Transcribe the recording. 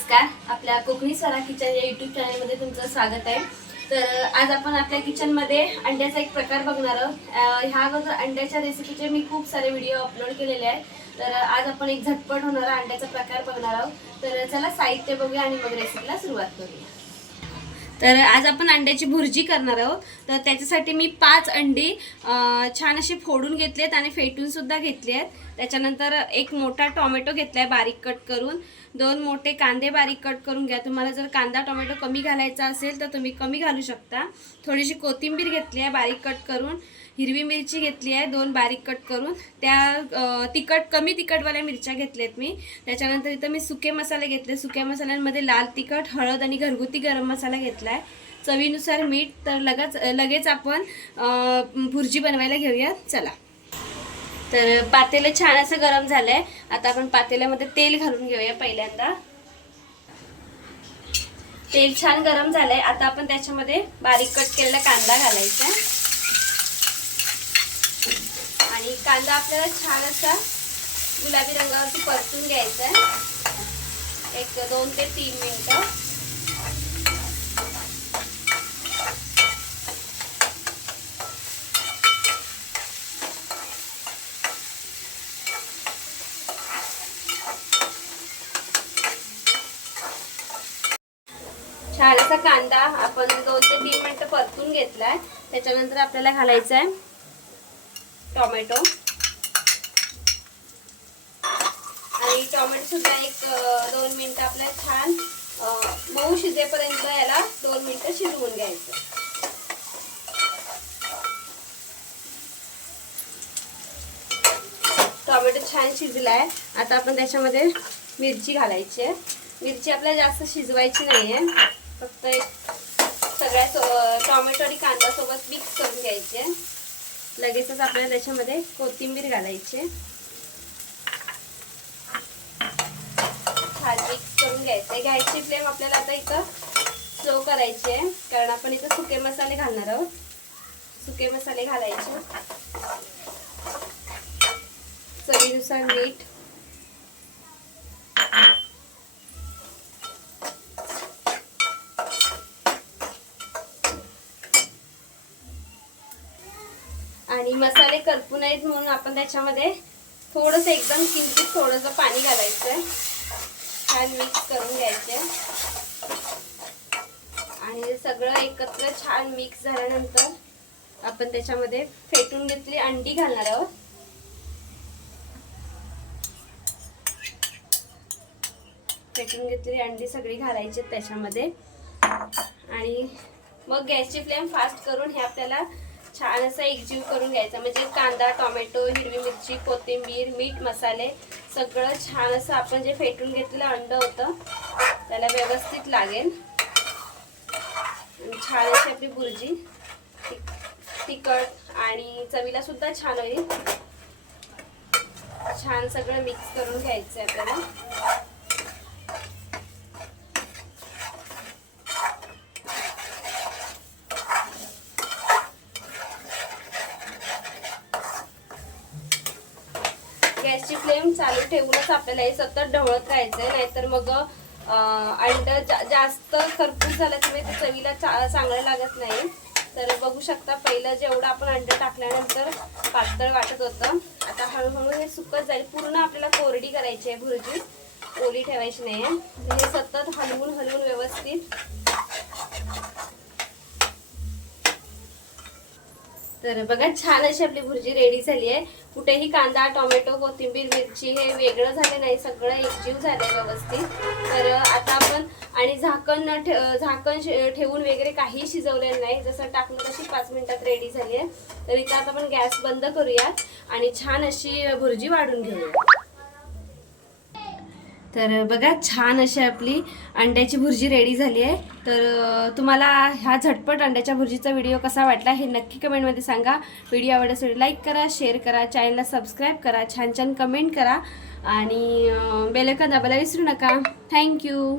नमस्कार. आपल्या कोकणी स्वरा किचन या युट्यूब चॅनलमध्ये तुमचं स्वागत आहे. तर आज आपण आपल्या किचनमध्ये अंड्याचा एक प्रकार बघणार आहोत. ह्या अगोदर अंड्याच्या रेसिपीचे मी खूप सारे व्हिडिओ अपलोड केलेले आहेत. तर आज आपण एक झटपट होणारा अंड्याचा प्रकार बघणार आहोत. तर चला साहित्य बघूया आणि मग रेसिपीला सुरुवात करूया. तर आज आपण अंड्याची भुर्जी करणार आहोत. तर त्याच्यासाठी मी पाच अंडी छान अशी फोडून घेतलेत आणि फेटून सुद्धा घेतली आहेत त्याच्यानंतर एक मोठा टोमॅटो घेतलाय बारीक कट करून. दोन मोठे कांदे बारीक कट करून घ्या. तुम्हाला जर कांदा टोमॅटो कमी घालायचा असेल तर तुम्ही कमी घालू शकता. थोडीशी कोथिंबीर घेतली आहे बारीक कट करून. हिरवी मिरची घेतली आहे दोन बारीक कट करून. त्या तिखट कमी तिखटवाल्या मिरच्या घेतल्यात मी. त्याच्यानंतर इथं मी सुके मसाले घेतले. सुक्या मसाल्यांमध्ये लाल तिखट हळद आणि घरगुती गरम मसाला घेतला आहे चवीनुसार मीठ तर लगेच लगेच आपण भुर्जी बनवायला घेऊया चला. तर पातेलं छान असं गरम झालंय. आता आपण पातेल्यामध्ये तेल घालून घेऊया पहिल्यांदा. तेल छान गरम झालंय. आता आपण त्याच्यामध्ये बारीक कट केलेला कांदा घालायचा. आणि कांदा आपल्याला छान असा गुलाबी रंगावरती परतून घ्यायचा आहे. एक दोन ते तीन मिनिटं. छानसा कांदा आपण दोन ते तीन मिनिटं परतून घेतलाय. त्याच्यानंतर आपल्याला घालायचा आहे टोमॅटो. आणि टोमॅटो सुद्धा एक दोन मिनटं आपल्याला छान मऊ शिजेपर्यंत याला दोन मिनटं शिजवून घ्यायचं. टोमॅटो छान शिजलाय. आता आपण त्याच्यामध्ये मिरची घालायची आहे. मिरची आपल्याला जास्त शिजवायची नाही आहे फक्त एक सगळ्या सो- टोमॅटो आणि कांदासोबत मिक्स करून घ्यायची. आहे लगेचच आपल्याला त्याच्यामध्ये कोथिंबीर घालायची. आहे छान मिक्स करून घ्यायचे. आहे गॅसची फ्लेम आपल्याला आता इथं स्लो करायची आहे. कारण आपण इथं सुके मसाले घालणार आहोत. सुके मसाले घालायचे. चवीनुसार मीठ. आणि मसाले करपू नयेत म्हणून आपण त्याच्यामध्ये थोडस एकदम किंचित थोडंसं पाणी घालायचं छान मिक्स करून घ्यायचे आणि सगळं एकत्र छान मिक्स झाल्यानंतर आपण त्याच्यामध्ये फेटून घेतली अंडी घालणार आहोत. फेटून घेतलेली अंडी सगळी घालायची त्याच्यामध्ये. आणि मग गॅसची फ्लेम फास्ट करून हे आपल्याला छान असं एकजीव करून घ्यायचा. म्हणजे कांदा टोमॅटो हिरवी मिरची कोथिंबीर मीठ मसाले सगळं छान असं आपण जे फेटून घेतलेलं अंड होतं त्याला व्यवस्थित लागेल. छान अशी आपली बुर्जी तिखट आणि चवीला सुद्धा छान होईल. छान सगळं मिक्स करून घ्यायचं आहे आपल्याला गॅसची फ्लेम चालू ठेवूनच आपल्याला हे सतत ढवळत राहायचंय. नाहीतर मग अंडं अंड जा- जास्त खरपूस झालं की ते चवीला चा- चांगलं लागत नाही. तर बघू शकता पहिलं जेवढं आपण अंड टाकल्यानंतर पातळ वाटत होतं. आता हळूहळू हे सुकत जाईल. पूर्ण आपल्याला कोरडी करायची आहे भुर्जी. ओली ठेवायची नाही आहे हे सतत हलवून हलवून व्यवस्थित तर बघा छान अशी आपली भुर्जी रेडी झाली आहे. कुठेही कांदा टोमॅटो कोथिंबीर मिरची हे वेगळं झाले नाही सगळं एकजीव झालंय व्यवस्थित. तर आता आपण आणि झाकण न ठे झाकण ठेवून वगैरे काही शिजवलेलं नाही. जसं टाकलं तशी पाच मिनिटात रेडी झाली आहे. तर इथं आता आपण गॅस बंद करूया आणि छान अशी भुर्जी वाढून घेऊया तर बघा छान अशी आपली अंड्याची भुर्जी रेडी झाली आहे. तर तुम्हाला ह्या झटपट अंड्याच्या भुर्जीचा व्हिडिओ कसा वाटला हे नक्की कमेंटमध्ये सांगा. व्हिडिओ आवडल्यास लाईक करा शेअर करा चॅनलला सबस्क्राईब करा छान छान कमेंट करा. आणि बेलकन दाबायला विसरू नका. थँक्यू